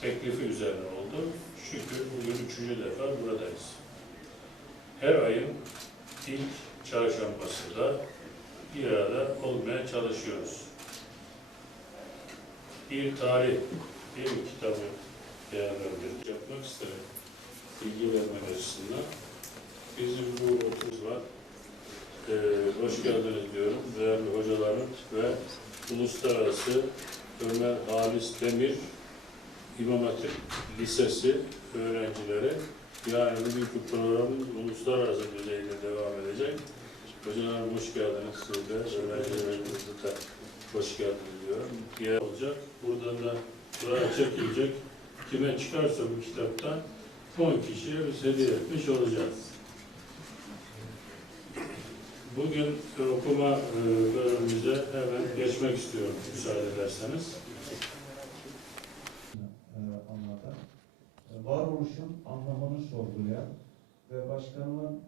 teklifi üzerine oldu. Şükür bugün üçüncü defa buradayız. Her ayın ilk çarşambasında bir arada olmaya çalışıyoruz. Bir tarih, bir kitabı değerlendirip yapmak isterim. Bilgi vermek açısından. Bizim bu okulumuz var. Ee, hoş geldiniz diyorum. Değerli hocalarım ve Uluslararası Ömer Halis Demir İmam Hatip Lisesi öğrencileri yani bugünkü programın uluslararası düzeyde devam edecek. Hocalarım hoş geldiniz. Siz de öğrencilerimize de hoş geldiniz diyorum. Yer olacak. Buradan da buraya çekilecek. Kime çıkarsa bu kitaptan 10 kişiye biz hediye etmiş olacağız. Bugün okuma e, bölümümüze hemen geçmek istiyorum müsaade ederseniz. e, anlatan, e, varoluşun anlamını sorgulayan ve başkanımın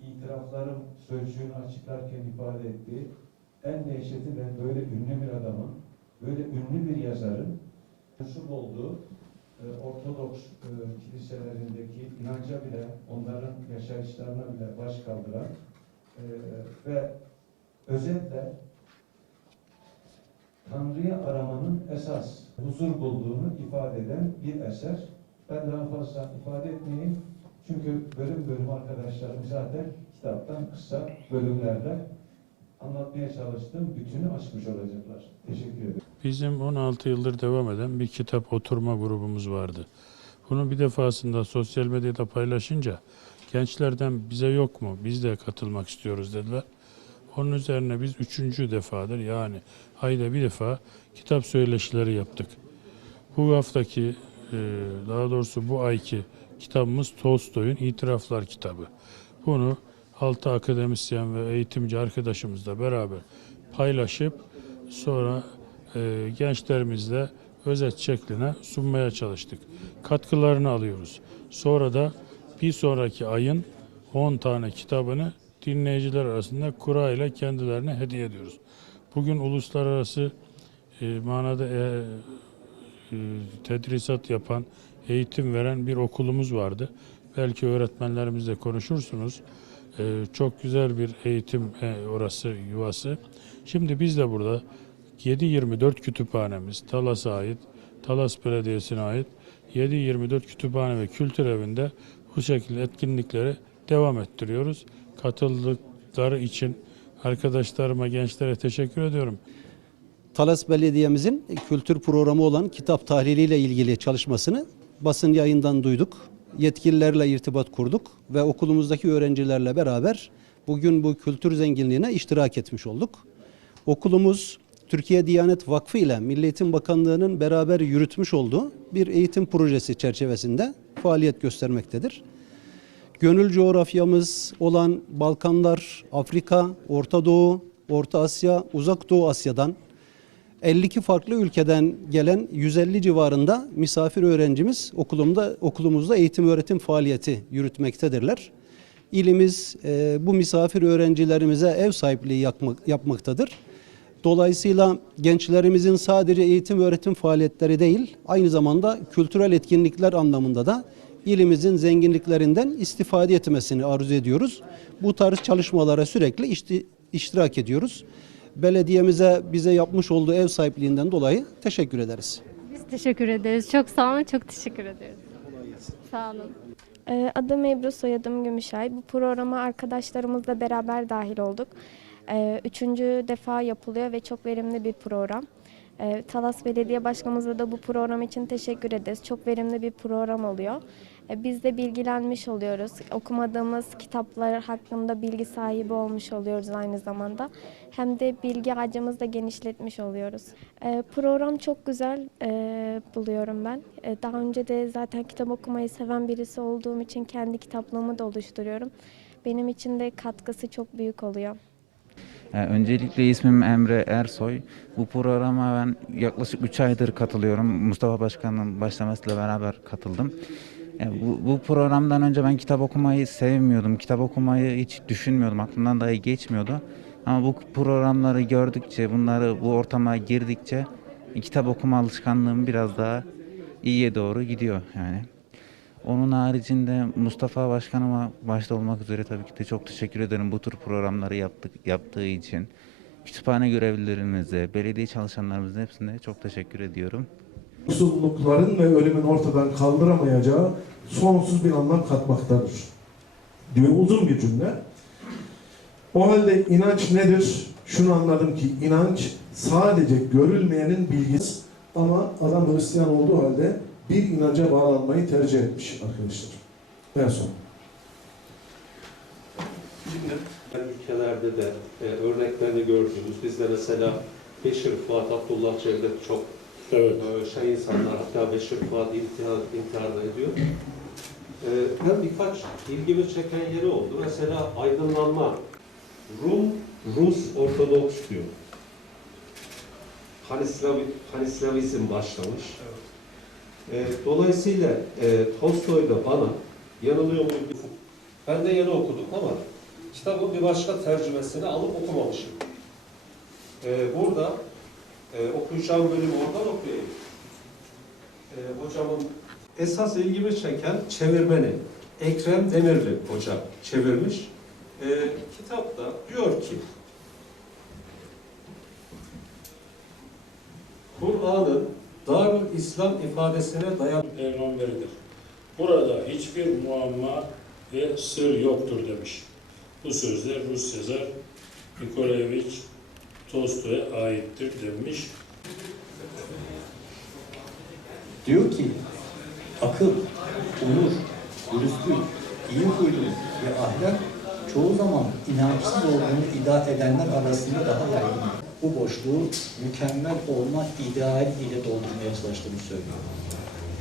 itiraflarım sözcüğünü açıklarken ifade ettiği en dehşeti ve böyle ünlü bir adamın, böyle ünlü bir yazarın mensup olduğu e, Ortodoks e, kiliselerindeki inanca bile, onların yaşayışlarına bile baş kaldıran e, ve özetle Tanrı'yı aramanın esas huzur bulduğunu ifade eden bir eser. Ben daha fazla ifade etmeyeyim. Çünkü bölüm bölüm arkadaşlarım zaten kitaptan kısa bölümlerle anlatmaya çalıştığım bütünü açmış olacaklar. Teşekkür ederim. Bizim 16 yıldır devam eden bir kitap oturma grubumuz vardı. Bunu bir defasında sosyal medyada paylaşınca gençlerden bize yok mu, biz de katılmak istiyoruz dediler. Onun üzerine biz üçüncü defadır yani ayda bir defa kitap söyleşileri yaptık. Bu haftaki, daha doğrusu bu ayki kitabımız Tolstoy'un İtiraflar kitabı. Bunu altı akademisyen ve eğitimci arkadaşımızla beraber paylaşıp sonra e, gençlerimizle özet şekline sunmaya çalıştık. Katkılarını alıyoruz. Sonra da bir sonraki ayın 10 tane kitabını dinleyiciler arasında kura ile kendilerine hediye ediyoruz. Bugün uluslararası e, manada e, tedrisat yapan, eğitim veren bir okulumuz vardı. Belki öğretmenlerimizle konuşursunuz. E, çok güzel bir eğitim e, orası, yuvası. Şimdi biz de burada 7-24 kütüphanemiz, Talas'a ait, Talas Belediyesi'ne ait 7-24 kütüphane ve kültür evinde bu şekilde etkinlikleri devam ettiriyoruz. Katıldıkları için arkadaşlarıma, gençlere teşekkür ediyorum. Talas Belediye'mizin kültür programı olan kitap tahliliyle ilgili çalışmasını basın yayından duyduk. Yetkililerle irtibat kurduk ve okulumuzdaki öğrencilerle beraber bugün bu kültür zenginliğine iştirak etmiş olduk. Okulumuz Türkiye Diyanet Vakfı ile Milli Eğitim Bakanlığı'nın beraber yürütmüş olduğu bir eğitim projesi çerçevesinde faaliyet göstermektedir. Gönül coğrafyamız olan Balkanlar, Afrika, Orta Doğu, Orta Asya, Uzak Doğu Asya'dan 52 farklı ülkeden gelen 150 civarında misafir öğrencimiz okulumda okulumuzda eğitim öğretim faaliyeti yürütmektedirler. İlimiz e, bu misafir öğrencilerimize ev sahipliği yapmak, yapmaktadır. Dolayısıyla gençlerimizin sadece eğitim öğretim faaliyetleri değil, aynı zamanda kültürel etkinlikler anlamında da ilimizin zenginliklerinden istifade etmesini arzu ediyoruz. Bu tarz çalışmalara sürekli işti- iştirak ediyoruz. Belediyemize bize yapmış olduğu ev sahipliğinden dolayı teşekkür ederiz. Biz teşekkür ederiz. Çok sağ olun. Çok teşekkür ederiz. Sağ olun. Ee, Adım Ebru, soyadım Gümüşay. Bu programa arkadaşlarımızla beraber dahil olduk. Ee, Üçüncü defa yapılıyor ve çok verimli bir program. Ee, Talas Belediye Başkanımıza da bu program için teşekkür ederiz. Çok verimli bir program oluyor. Ee, Biz de bilgilenmiş oluyoruz. Okumadığımız kitaplar hakkında bilgi sahibi olmuş oluyoruz aynı zamanda. Hem de bilgi ağacımızı da genişletmiş oluyoruz. Ee, Program çok güzel e, buluyorum ben. E, Daha önce de zaten kitap okumayı seven birisi olduğum için kendi kitaplığımı da oluşturuyorum. Benim için de katkısı çok büyük oluyor. Öncelikle ismim Emre Ersoy. Bu programa ben yaklaşık 3 aydır katılıyorum. Mustafa Başkan'ın başlamasıyla beraber katıldım. Bu, bu programdan önce ben kitap okumayı sevmiyordum. Kitap okumayı hiç düşünmüyordum. Aklımdan dahi geçmiyordu. Ama bu programları gördükçe, bunları bu ortama girdikçe e, kitap okuma alışkanlığım biraz daha iyiye doğru gidiyor yani. Onun haricinde Mustafa Başkanıma başta olmak üzere tabii ki de çok teşekkür ederim bu tür programları yaptık yaptığı için. Kütüphane görevlilerimize, belediye çalışanlarımızın hepsine çok teşekkür ediyorum. Yoksullukların ve ölümün ortadan kaldıramayacağı sonsuz bir anlam katmaktadır. Diyor uzun bir cümle. O halde inanç nedir? Şunu anladım ki inanç sadece görülmeyenin bilgisi ama adam Hristiyan olduğu halde bir inanca bağlanmayı tercih etmiş arkadaşlar. En son. ülkelerde de e, örneklerini gördüğümüz, bizde mesela Beşir Fuat Abdullah Cevdet çok Evet. e, şey insanlar, hatta Beşir Fuat intihar, intihar ediyor. Ben birkaç ilgimi çeken yeri oldu. Mesela aydınlanma, Rum, Rus Ortodoks diyor. Hanislavi, Hanislavizm başlamış. E, dolayısıyla e, Tolstoy da bana yanılıyor muyum? Ben de yeni okudum ama kitabın bir başka tercümesini alıp okumamışım. Ee, burada e, okuyacağım bölümü oradan okuyayım. Ee, hocamın esas ilgimi çeken çevirmeni Ekrem Demirli hoca çevirmiş. Ee, kitapta diyor ki Kur'an'ın Darül İslam ifadesine dayan Peygamberidir. Burada hiçbir muamma ve sır yoktur demiş. Bu sözler Rus yazar Nikolaevich Tolstoy'a aittir demiş. Diyor ki akıl, onur, dürüstlük, iyi huyluluk ve ahlak çoğu zaman inançsız olduğunu iddia edenler arasında daha yaygın. Bu boşluğu mükemmel olma ideali ile doldurmaya çalıştığını söylüyor.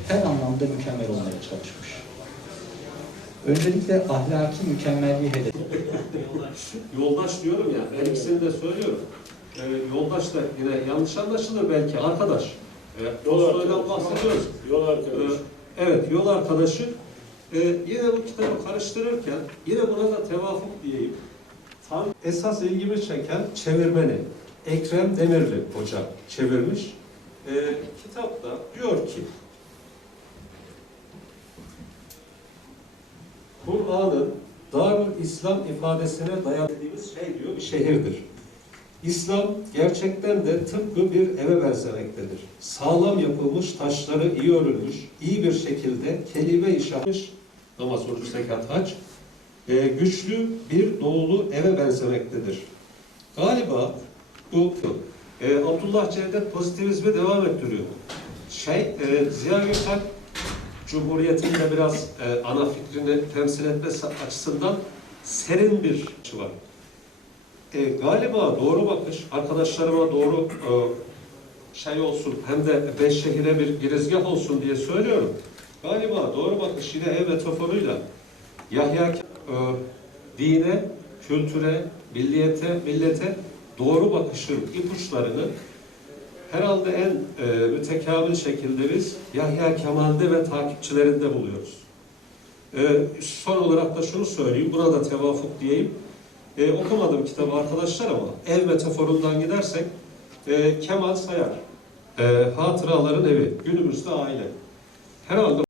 Her anlamda mükemmel olmaya çalışmış. Öncelikle ahlaki mükemmelliği hedef Yoldaş diyorum ya, her ikisini de söylüyorum. Ee, yoldaş da yine yanlış anlaşılır belki, arkadaş. Ee, Tolstoy'dan bahsediyoruz. Yol Ee, arkadaş. evet, yol arkadaşı. Ee, yine bu kitabı karıştırırken, yine buna da tevafuk diyeyim. Tam esas ilgimi çeken çevirmeni Ekrem Demirli hoca çevirmiş. Ee, kitapta diyor ki, Kur'an'ın Darül İslam ifadesine dayandığımız şey diyor bir şehirdir. İslam gerçekten de tıpkı bir eve benzemektedir. Sağlam yapılmış, taşları iyi örülmüş, iyi bir şekilde kelime işaretmiş, namaz, oruç, zekat, hac, e, güçlü bir doğulu eve benzemektedir. Galiba bu e, Abdullah Cevdet pozitivizmi devam ettiriyor. Şey, e, Ziya Gökalp Cumhuriyet'in de biraz e, ana fikrini temsil etmesi açısından serin bir şey var. E, galiba doğru bakış, arkadaşlarıma doğru e, şey olsun, hem de beş şehire bir girizgah olsun diye söylüyorum. Galiba doğru bakış yine ev metaforuyla Yahya e, dine, kültüre, milliyete, millete doğru bakışın ipuçlarını herhalde en e, mütekamil şekilde biz Yahya Kemal'de ve takipçilerinde buluyoruz. E, son olarak da şunu söyleyeyim, buna da tevafuk diyeyim. E, okumadım kitabı arkadaşlar ama ev metaforundan gidersek e, Kemal Sayar, e, Hatıraların Evi, günümüzde aile. Herhalde